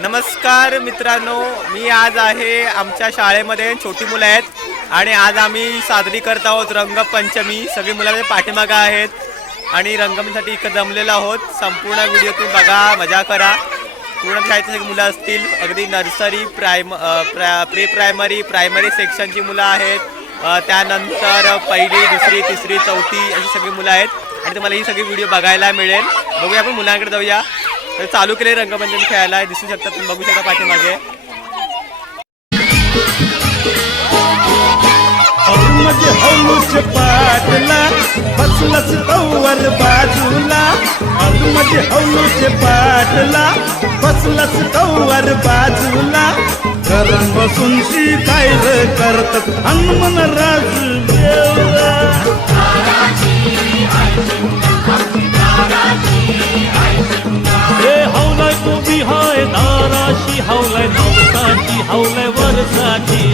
नमस्कार मित्रांनो मी आज आहे आमच्या शाळेमध्ये. छोटी मुलं आहेत आणि आज आम्ही साजरी करत आहोत रंगपंचमी. सगळी मुलं पाठीमागा पाठीमागं आहेत आणि रंगमीसाठी इकडे जमलेलो आहोत. संपूर्ण व्हिडिओ तुम्ही बघा मजा करा. पूर्ण शाळेची सगळी मुलं असतील. अगदी नर्सरी प्रायम प्रा प्री प्रायमरी प्रायमरी सेक्शनची मुलं आहेत. त्यानंतर पहिली दुसरी तिसरी चौथी अशी सगळी मुलं आहेत. आणि तुम्हाला ही सगळी व्हिडिओ बघायला मिळेल. बघूया आपण मुलांकडे जाऊया. तर चालू केले रंगपंचमी खेळायला. दिसू शकतात तुम्ही बघू शकता पाठीमागे. म्हणजे बाजूला. घरून बसून शिकायला करतात हनुमान राजू हाय दाराशी हावलाय नवसाची हावलाय वरसाची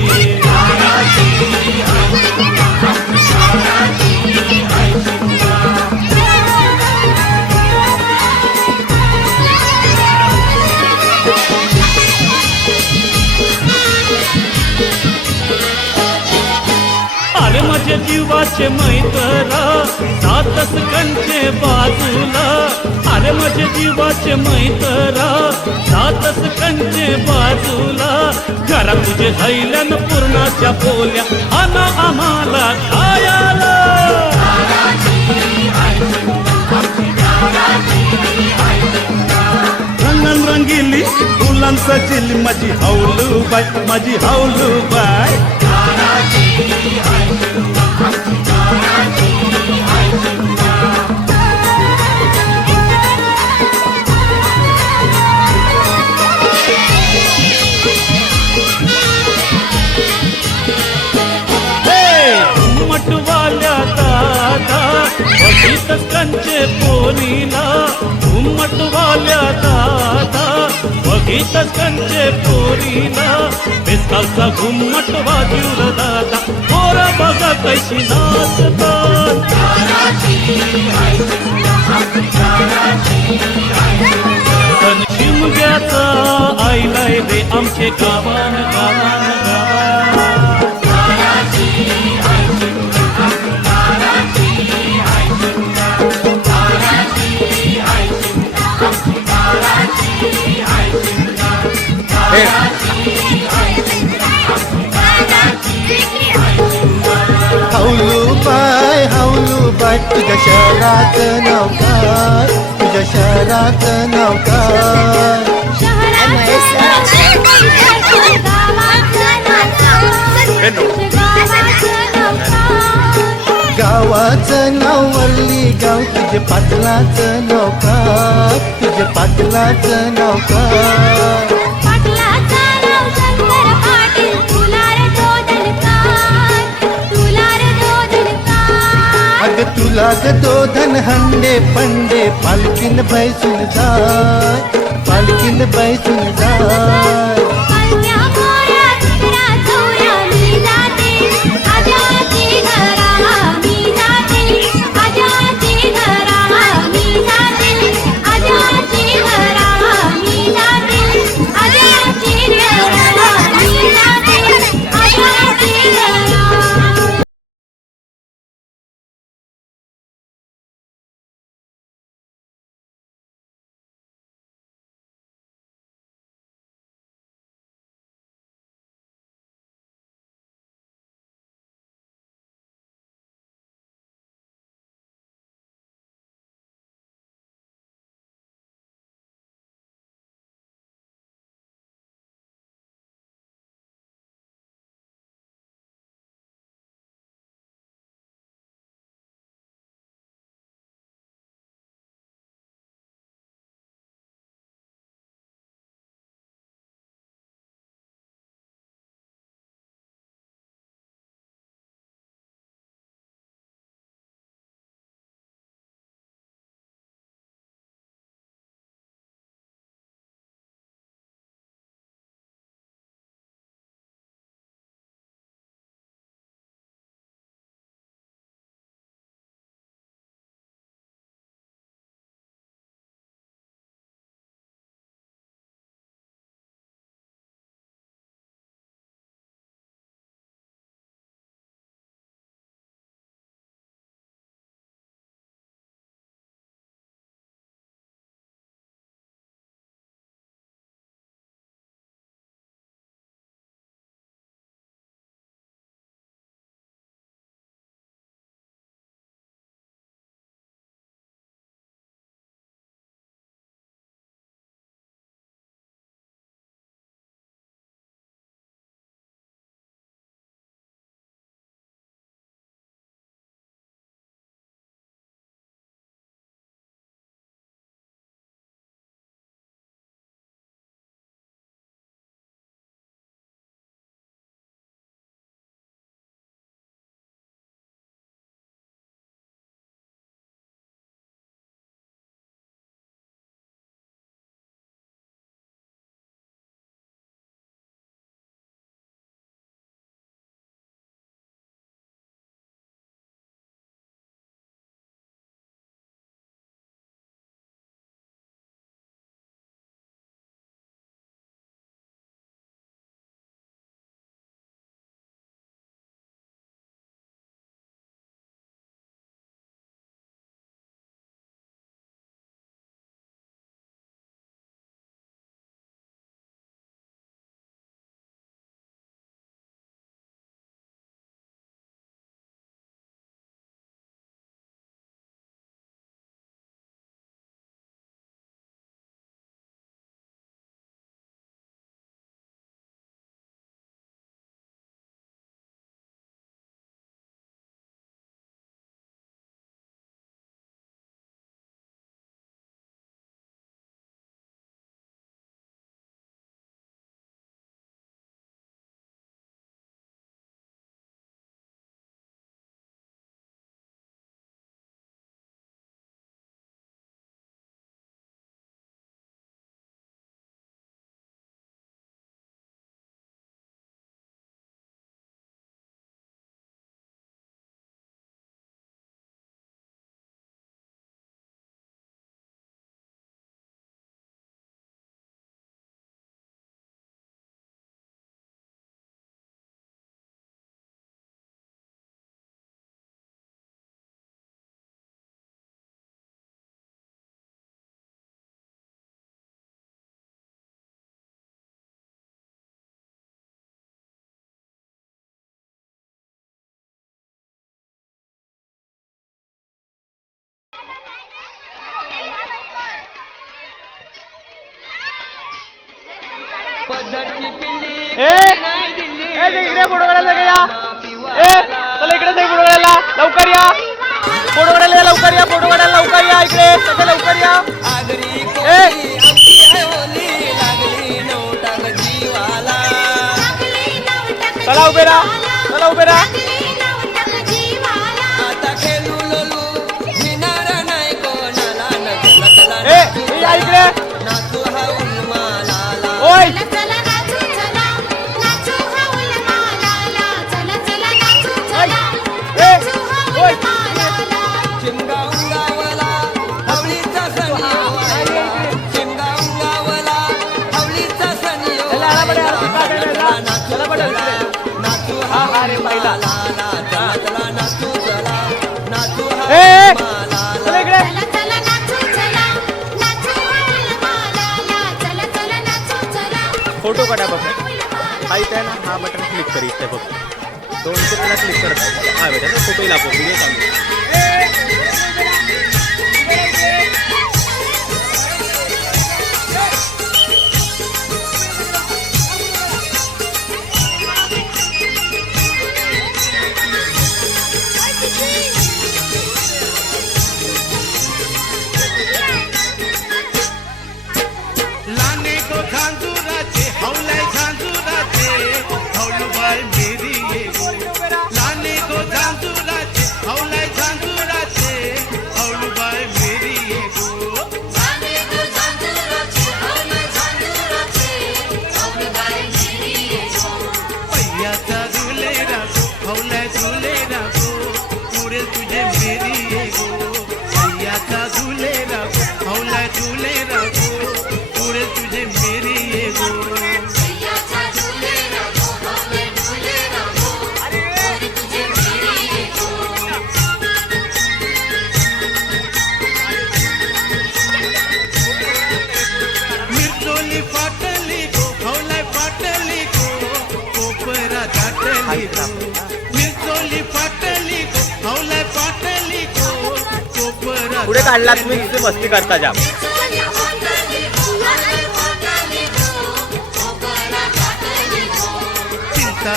माझे मैतरा सातस कंचे बाजूला. अरे माझे जीवाचे मैतरा सातस कंचे बाजूला. घरा तुझे धैल्यान पूर्णाच्या बोल्या आना आम्हाला खायाला. रंगन रंगिली फुलांचा चिली माझी हौलू बाय माझी हौलू बाय बघित कंचे पोरीला उमटवाल्या दादा. बघित कंचे पोरीला बेसाचा घुमट वाजूर दादा. पोरा बघा कशी नाचतात. सण शिमग्याचा आईलाय रे आमचे गावान गावान. तुझ्या शहरात नाव काय तुझ्या शहरात नाव काय गावाचं नाव वरली गाव तुझे पाटलाचं नाव काय तुझे पाटलाचं नाव काय लागतो धनहंडे पंडे पालखीन बैसून जाय पालखीन बैसून जाय Yeah. इकडे फोटो काढायला या ए चला इकडे सगळे फोटो काढायला लवकर या. फोटो काढायला लवकर या. फोटो काढायला लवकर या इकडे. सगळे लवकर या. चला उभे राहा. चला उभे राहा. इकडे. फोटो काढा बघ. हा इथे ना हा बटन क्लिक कर इथे बघ. दोन सेकंदा क्लिक करत हा बेटा ना फोटो लागो व्हिडिओ चालू. काढला तुम्ही तिथे मस्ती करता जाम चिंता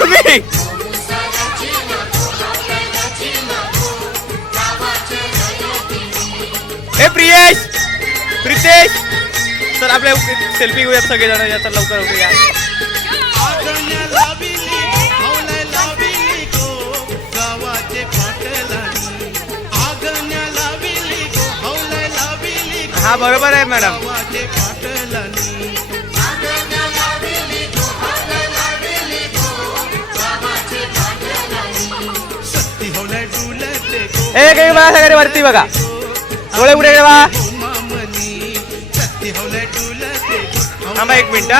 तुम्ही ए प्रियेश प्रितेश सर आपल्या सेल्फी घेऊया सगळेजण या तर लवकर उठूया. गो हा बरोबर आहे मॅडम. एक एक काही बघा सगळे वरती बघा. डोळे उडे बा? थांबा एक मिनिट.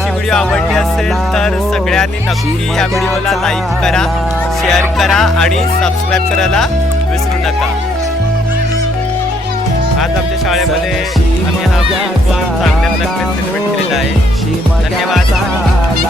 ही आमची व्हिडिओ आवडली असेल तर सगळ्यांनी नक्की या व्हिडिओला लाईक करा शेअर करा आणि सबस्क्राईब करायला विसरू नका. आज आमच्या शाळेमध्ये आम्ही हा चांगल्या प्रकारे सेलिब्रेट केलेला आहे. धन्यवाद.